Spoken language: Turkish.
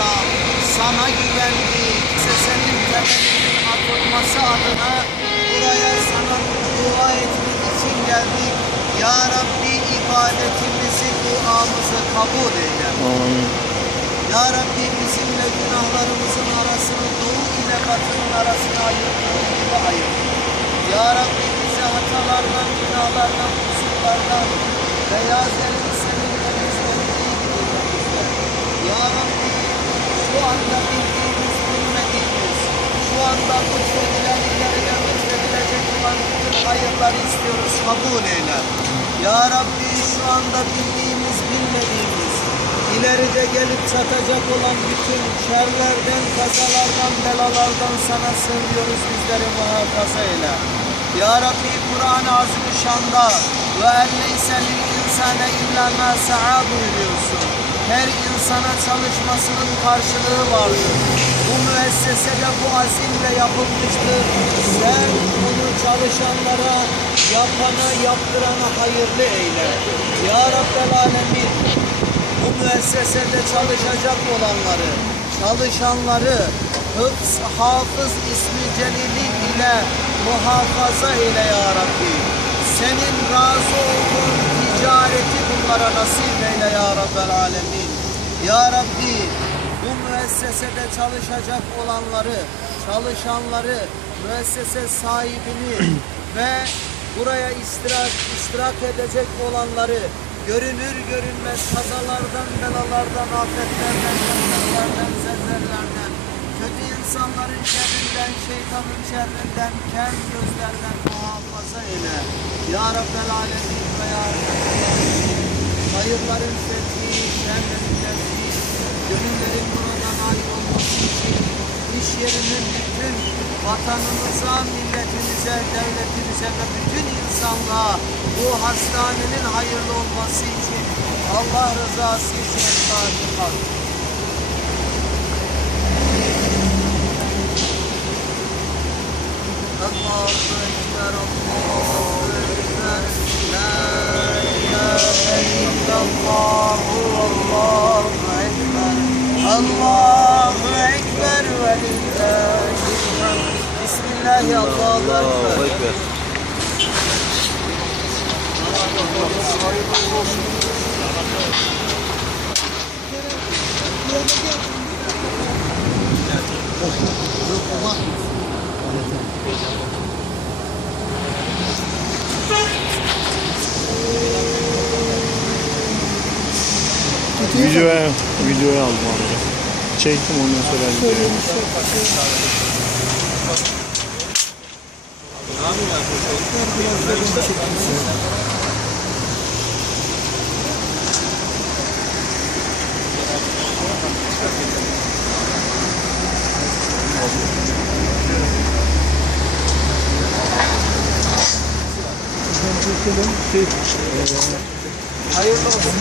Rab sana güvendik. Senin temelinin atılması adına buraya sana dua etmek için geldik. Ya Rabbi ibadetimizi, duamızı kabul eyle. Amin. Ya Rabbi bizimle günahlarımızın arasını doğu ile batının arasını ayırdığın gibi ayır. Ya Rabbi bizi hatalardan, günahlardan, kusurlardan, beyaz elin senin temizlendiği gibi temizle. Ya Rabbi şu anda bildiğimiz, bilmediğimiz, şu anda lütfedilen, ileride lütfedilecek olan bütün hayırları istiyoruz, kabul eyle. Ya Rabbi şu anda bildiğimiz, bilmediğimiz, ileride gelip çatacak olan bütün şerlerden, kazalardan, belalardan sana sığınıyoruz bizleri muhafaza eyle. Ya Rabbi Kur'an-ı Azimüşşan'da ve elleyse lil insane illa ma sa'a buyuruyorsun. Her insana çalışmasının karşılığı vardır. Bu müessesede bu azimle yapılmıştır. Sen bunu çalışanlara, yapana, yaptırana hayırlı eyle. Ya Rabbel Alemin bu müessesede çalışacak olanları, çalışanları hıfz, hafız ismi celili ile muhafaza eyle ya Rabbi. Senin razı olduğun ticareti bunlara nasip eyle ya Rabbel Alemin. Ya Rabbi bu müessesede çalışacak olanları, çalışanları, müessese sahibini ve buraya istirahat, iştirak edecek olanları görünür görünmez kazalardan, belalardan, afetlerden, kazalardan, zelzellerden, kötü insanların şerrinden, şeytanın şerrinden, kem gözlerden muhafaza eyle. Ya Rabbel Alemin ve Ya Rabbel Alemin. Hayırların fethi, şerlerin defi, gönüllerin buradan ayrılması için iş yerinin bütün vatanımıza, milletimize, devletimize ve bütün insanlığa bu hastanenin hayırlı olması için Allah rızası için Fatiha. Allahu Ekber, Allahu Ekber, La ilahe illallah, Allahu Ekber, Allahu Ekber ve lillahi. Bismillahi Allahu. Ekber. Videoya, videoya aldım abi. Çektim ondan sonra videoya. Hayırlı olsun.